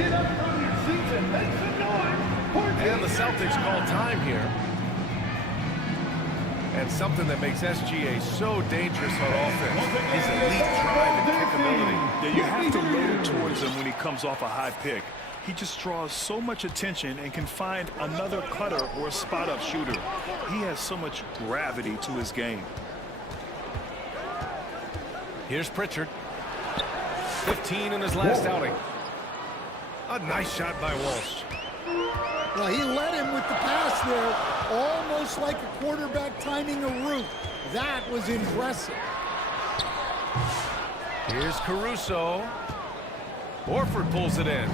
Get up from your seats and make some noise. And the Celtics call time here. And something that makes SGA so dangerous on offense is elite drive and kickability. Yeah, you have to load towards him when he comes off a high pick. He just draws so much attention and can find another cutter or a spot-up shooter. He has so much gravity to his game. Here's Pritchard. 15 in his last outing. A nice shot by Walsh. Well, he led him with the pass there, almost like a quarterback timing a route. That was impressive. Here's Caruso. Horford pulls it in.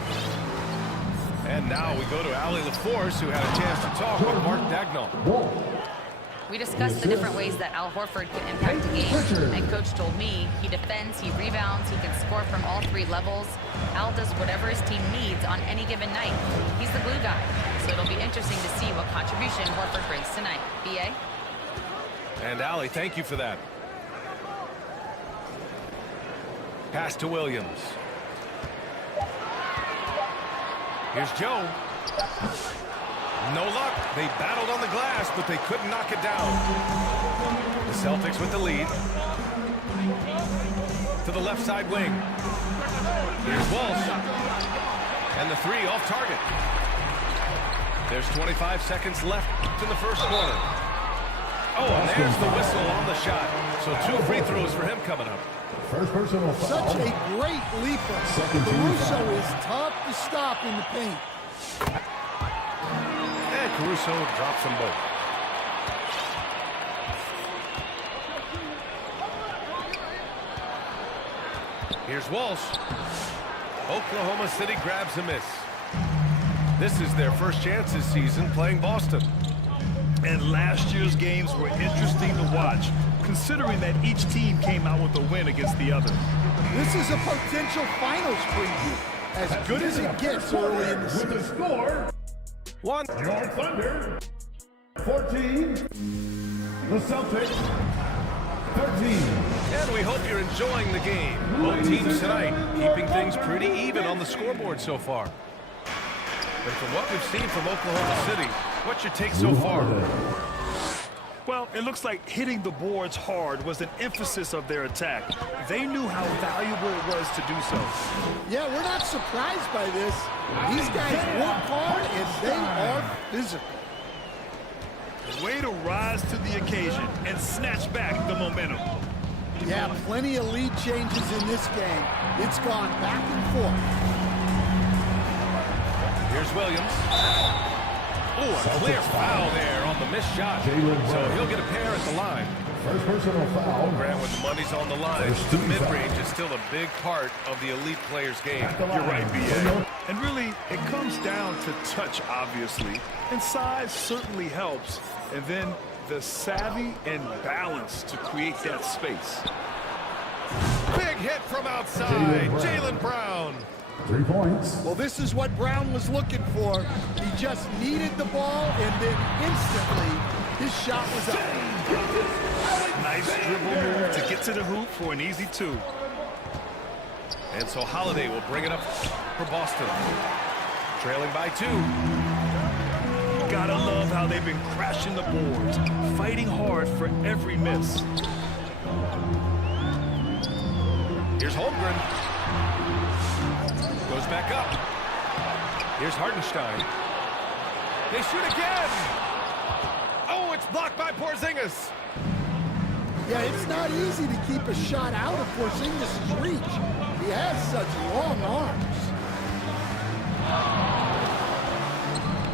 And now we go to Allie LaForce, who had a chance to talk with Mark Dagnall. We discussed the different ways that Al Horford can impact a game, and Coach told me he defends, he rebounds, he can score from all three levels. Al does whatever his team needs on any given night. He's the glue guy, so it'll be interesting to see what contribution Horford brings tonight. B.A.? And Allie, thank you for that. Pass to Williams. Here's Joe. No luck. They battled on the glass, but they couldn't knock it down. The Celtics with the lead. To the left side wing. Here's Walsh. And the three off target. There's 25 seconds left in the first quarter. Oh, and there's the whistle on the shot. So 2 free throws for him coming up. First personal foul. Such a great leaper. Caruso is tough to stop in the paint. And Caruso drops them both. Here's Walsh. Oklahoma City grabs a miss. This is their first chance this season playing Boston. And last year's games were interesting to watch, considering that each team came out with a win against the other. This is a potential finals preview. As good as it gets early in the season. With the score, One. your Thunder, 14. The Celtics, 13. And we hope you're enjoying the game. Both teams tonight keeping things pretty even on the scoreboard so far. But from what we've seen from Oklahoma City, what's your take so far? Well, it looks like hitting the boards hard was an emphasis of their attack. They knew how valuable it was to do so. Yeah, we're not surprised by this. These guys work hard and they are physical. Way to rise to the occasion and snatch back the momentum. Yeah, plenty of lead changes in this game. It's gone back and forth. Here's Williams. Oh, a clear foul there on the missed shot. So he'll get a pair at the line. First personal foul. Grant, when the money's on the line, the mid-range is still a big part of the elite player's game. You're right, B.A. And really, it comes down to touch, obviously. And size certainly helps. And then the savvy and balance to create that space. Big hit from outside. Jaylen Brown. 3 points. Well, this is what Brown was looking for. He just needed the ball, and then instantly his shot was up. Nice dribble move to get to the hoop for an easy 2. And so Holiday will bring it up for Boston. Trailing by 2. Gotta love how they've been crashing the boards, fighting hard for every miss. Here's Holmgren. Goes back up. Here's Hartenstein. They shoot again. Oh, it's blocked by Porzingis. Yeah, it's not easy to keep a shot out of Porzingis' reach. He has such long arms.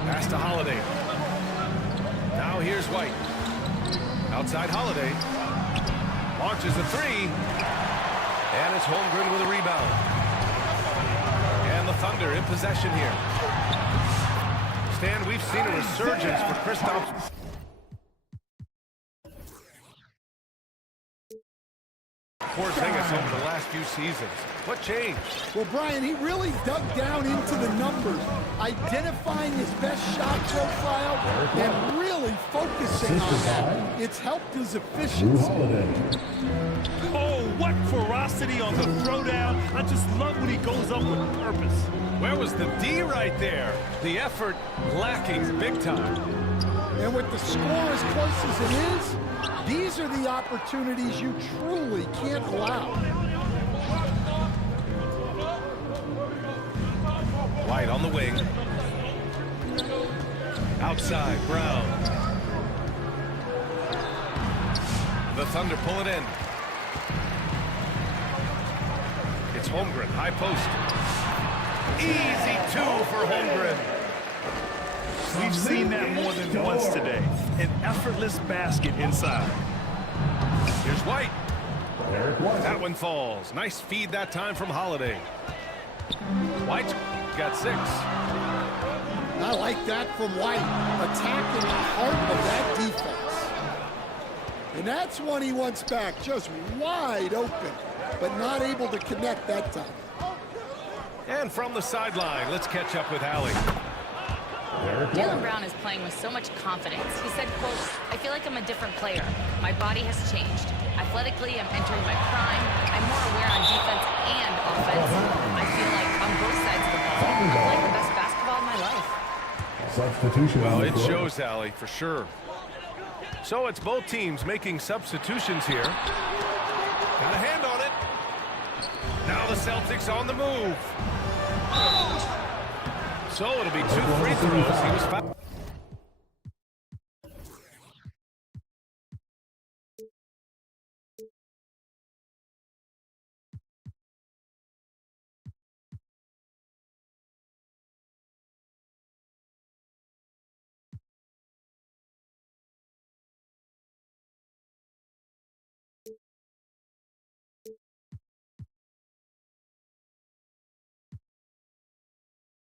Pass to Holiday. Now here's White. Outside Holiday. Launches a 3. And it's Holmgren with a rebound. And the Thunder in possession here. Stan, we've seen a resurgence for Kristaps. Porzingis over the last few seasons. What changed? Well, Brian, he really dug down into the numbers, identifying his best shot profile and really focusing on that. It's helped his efficiency. Oh, what ferocity on the throwdown. I just love when he goes up with purpose. Where was the D right there? The effort lacking big time. And with the score as close as it is, these are the opportunities you truly can't allow. White on the wing. Outside, Brown. The Thunder pull it in. It's Holmgren, high post. Easy two for Holmgren. We've seen that more than once today. An effortless basket inside. Here's White. Eric White. That one falls. Nice feed that time from Holiday. White's got 6. I like that from White, attacking the heart of that defense. And that's one he wants back, just wide open, but not able to connect that time. And from the sideline, let's catch up with Allie. Jaylen Brown is playing with so much confidence. He said, quote, "I feel like I'm a different player. My body has changed. Athletically, I'm entering my prime. I'm more aware on defense and offense. I feel like on both sides of the ball, I'm playing the best basketball of my life." Substitution. Well, on the it court. shows, Allie, for sure. So it's both teams making substitutions here. Got a hand on it. Now the Celtics on the move. So it'll be 2 free throws. He was fouled.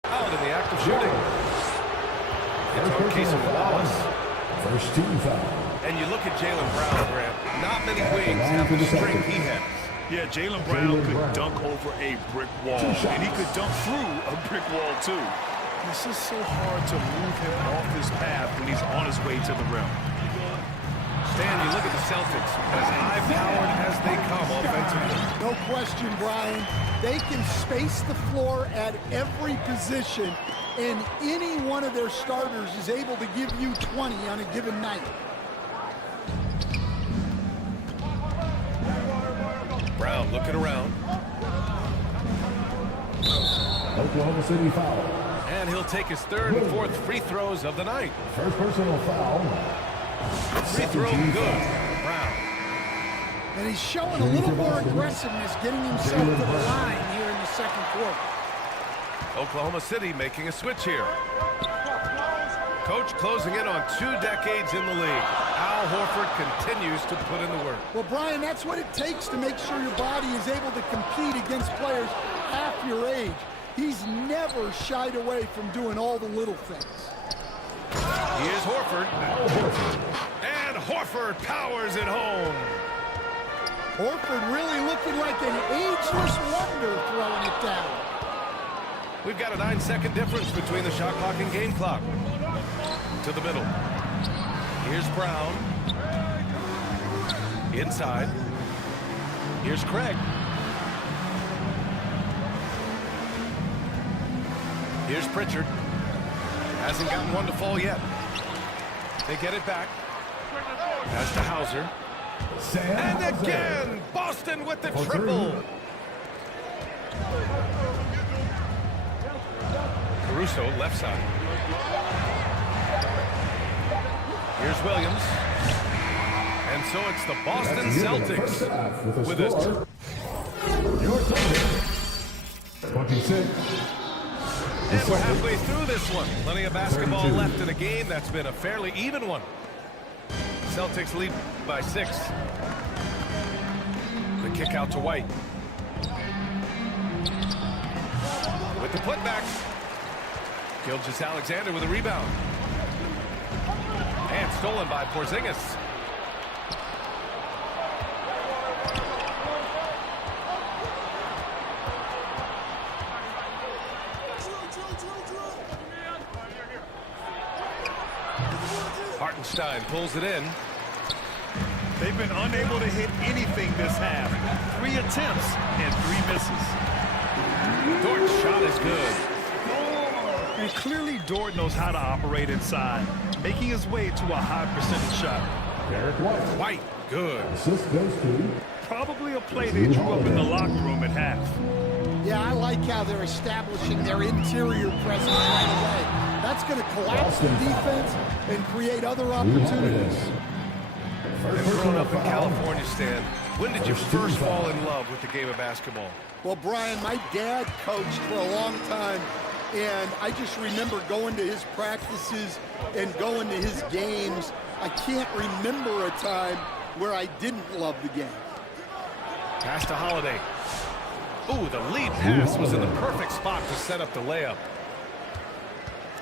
Out in the act of shooting. It's on Casey Wallace. First team foul. And you look at Jaylen Brown, Grant. Not many wings have the strength he has. Yeah, Jaylen Brown could dunk over a brick wall, and he could dunk through a brick wall, too. It's just so hard to move him off his path when he's on his way to the rim. Dan, you look at the Celtics, as high-powered as they come offensively. No question, Brian. They can space the floor at every position, and any one of their starters is able to give you 20 on a given night. Brown looking around. Oklahoma City foul. And he'll take his 3rd and 4th free throws of the night. First personal foul. Free throw good. Brown. And he's showing a little more aggressiveness, getting himself to the line here in the second quarter. Oklahoma City making a switch here. Coach closing in on 2 decades in the league. Al Horford continues to put in the work. Well, Brian, that's what it takes to make sure your body is able to compete against players half your age. He's never shied away from doing all the little things. Here's Horford. And Horford powers it home. Horford really looking like an ageless wonder throwing it down. We've got a 9-second difference between the shot clock and game clock. To the middle. Here's Brown. Inside. Here's Craig. Here's Pritchard. Hasn't gotten one to fall yet. They get it back. Pass to Hauser. And again, Boston with the triple. Caruso, left side. Here's Williams. And so it's the Boston Celtics with a score. Your Thunder. 26. And we're halfway through this one. Plenty of basketball 32 left in a game that's been a fairly even one. Celtics lead by 6. The kick out to White. With the putback. Gilgeous-Alexander with a rebound. And stolen by Porzingis. Hartenstein pulls it in. They've been unable to hit anything this half. 3 attempts and 3 misses. Dort's shot is good. And clearly Dort knows how to operate inside, making his way to a high percentage shot. Derek White. White, good. Assist goes to Probably a play they drew up in the locker room at half. Yeah, I like how they're establishing their interior presence right away. That's going to collapse the defense and create other opportunities. And growing up in California, Stan, when did you first fall in love with the game of basketball? Well, Brian, my dad coached for a long time, and I just remember going to his practices and going to his games. I can't remember a time where I didn't love the game. Pass to Holiday. Ooh, the lead pass was in the perfect spot to set up the layup.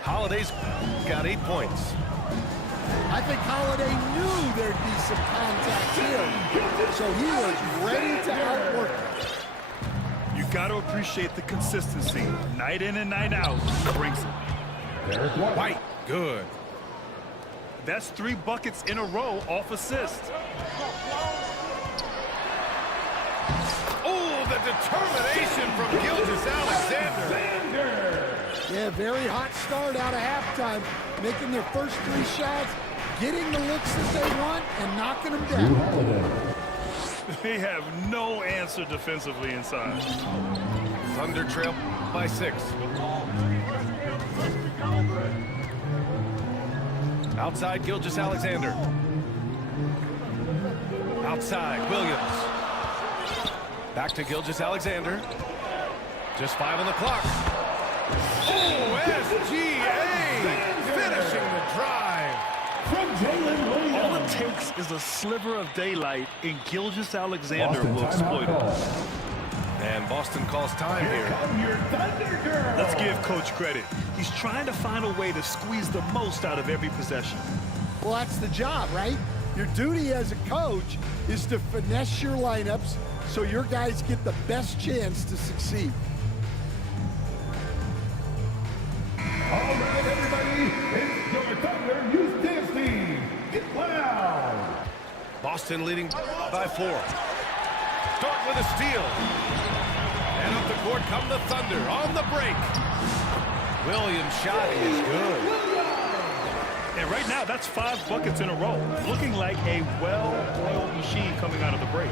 Holiday's got 8 points. I think Holiday knew there'd be some contact here, so he was ready to outwork it. You got to appreciate the consistency. Night in and night out, he brings it. Derek White. White, good. That's 3 buckets in a row off assist. Oh, the determination from Gilgeous-Alexander. Yeah, very hot start out of halftime, making their first 3 shots, getting the looks that they want, and knocking them Drew down. Holiday. They have no answer defensively inside. Thunder trail by 6. Outside Gilgeous-Alexander. Outside Williams. Back to Gilgeous-Alexander. Just 5 on the clock. Oh, SGA finishing the drive. From Jalen Williams. All it takes is a sliver of daylight, and Gilgeous-Alexander Boston will timeout exploit it. call. And Boston calls time here. Come your Thunder Girl. Let's give Coach credit. He's trying to find a way to squeeze the most out of every possession. Well, that's the job, right? Your duty as a coach is to finesse your lineups so your guys get the best chance to succeed. All right, everybody, it's your Thunder Youth Dance Team. Get loud. Boston leading by 4. Start with a steal. And up the court come the Thunder on the break. Williams' shot is good. And right now, that's 5 buckets in a row, looking like a well-oiled machine coming out of the break.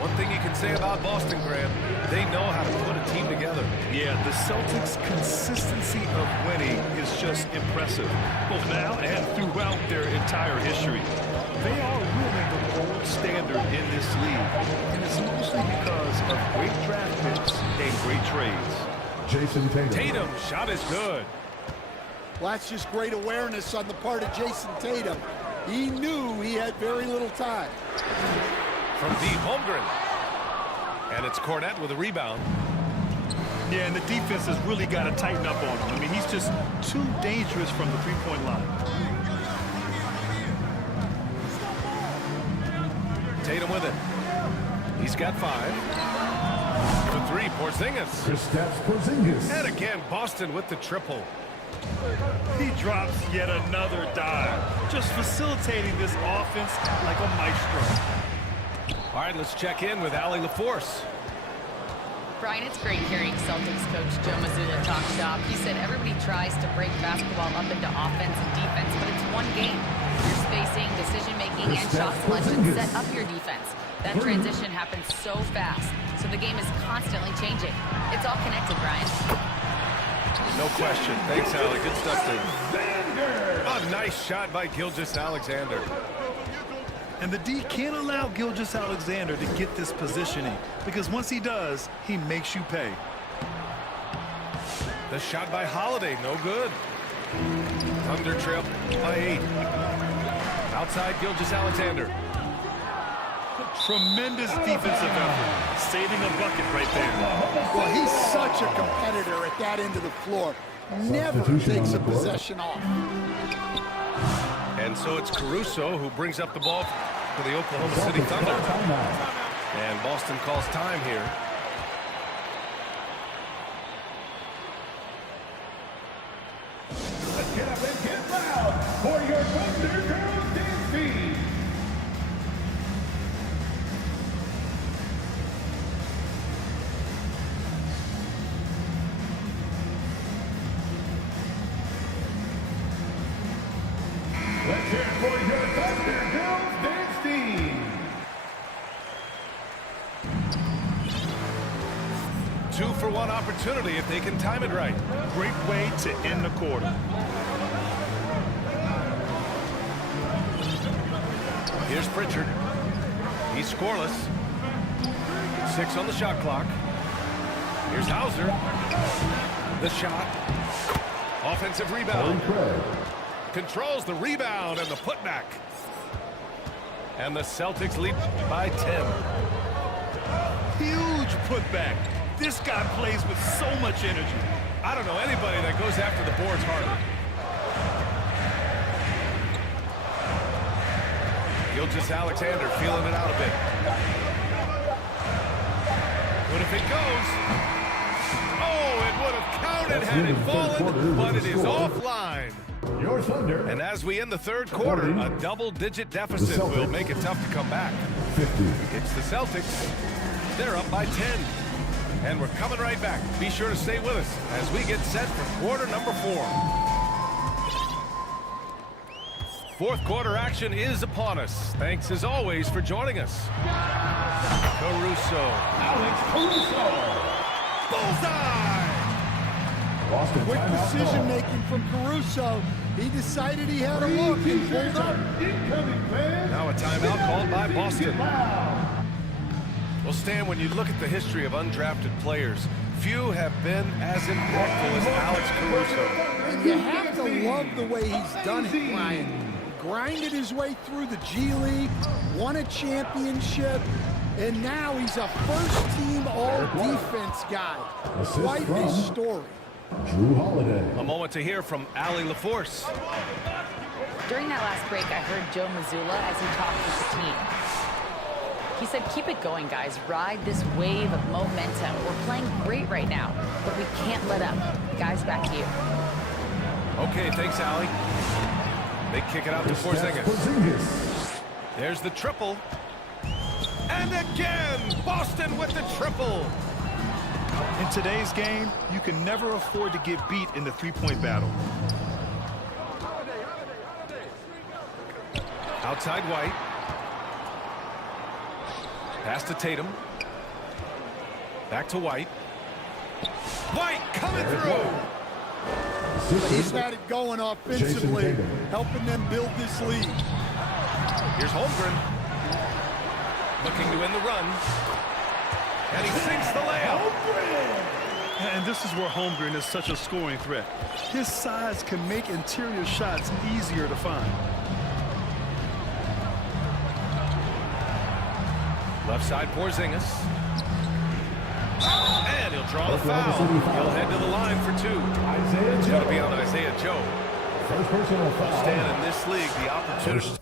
One thing you can say about Boston, Graham, they know how to put a team together. Yeah, the Celtics' consistency of winning is just impressive, both now and throughout their entire history. They are really the gold standard in this league, and it's mostly because of great draft picks and great trades. Jason Tatum. Tatum's shot is good. Well, that's just great awareness on the part of Jason Tatum. He knew he had very little time. From deep, Holmgren. And it's Cornette with a rebound. Yeah, and the defense has really got to tighten up on him. I mean, he's just too dangerous from the three-point line. Tatum with it. He's got 5. For 3, Porzingis. Kristaps Porzingis. And again, Boston with the triple. He drops yet another dive, just facilitating this offense like a maestro. All right, let's check in with Allie LaForce. Brian, it's great hearing Celtics coach Joe Mazzulla talk shop. He said everybody tries to break basketball up into offense and defense, but it's one game. Your spacing, decision-making, and shot selection set up your defense. That transition happens so fast, so the game is constantly changing. It's all connected, Brian. No question. Thanks, Allie. Good stuff there. A nice shot by Gilgeous-Alexander. And the D can't allow Gilgeous-Alexander to get this positioning, because once he does, he makes you pay. The shot by Holiday, no good. Thunder trail by 8. Outside Gilgeous-Alexander. Tremendous defensive effort, saving a bucket right there. Well, he's such a competitor at that end of the floor. Never takes a possession off. And so it's Caruso who brings up the ball for the Oklahoma City Thunder. And Boston calls time here. Let's get up and get loud for your Thunder Girls Dance Team. for your Thunder Girls dance team. 2-for-1 opportunity if they can time it right. Great way to end the quarter. Here's Pritchard. He's scoreless. 6 on the shot clock. Here's Hauser. The shot. Offensive rebound. Controls the rebound and the putback. And the Celtics lead by 10. Huge putback. This guy plays with so much energy. I don't know anybody that goes after the boards harder. Gilgeous-Alexander feeling it out a bit. What if it goes? Oh, it would have counted had it fallen, but it is offline. Your Thunder. And as we end the third quarter, a double-digit deficit will make it tough to come back. 50. It's the Celtics. They're up by 10. And we're coming right back. Be sure to stay with us as we get set for quarter number 4. Fourth quarter action is upon us. Thanks as always for joining us. Caruso. Alex Caruso. Bullseye! Boston Quick timeout decision-making from Caruso. He decided he had a look and pulled up. Incoming fans. Now a timeout called by Boston. Loud. Well, Stan, when you look at the history of undrafted players, few have been as impactful as Alex Caruso. And you have to love the way he's done it, Ryan. Grinded his way through the G League, won a championship, and now he's a first-team all-defense guy. Quite a story. Drew Holiday. A moment to hear from Allie LaForce. During that last break, I heard Joe Mazzulla as he talked with the team. He said, keep it going, guys. Ride this wave of momentum. We're playing great right now, but we can't let up. Guys, back to you. Okay, thanks, Allie. They kick it out to Porzingis. There's the triple. And again, Boston with the triple. In today's game, you can never afford to get beat in the three-point battle. Outside White. Pass to Tatum. Back to White. White coming through. He's had it going offensively, helping them build this lead. Here's Holmgren. Looking to win the run. And he sinks the layup. And this is where Holmgren is such a scoring threat. His size can make interior shots easier to find. Left side Porzingis. And he'll draw the foul. He'll head to the line for 2. It's going to be on Isaiah Joe. First personal foul. Stan, in this league, the opportunity.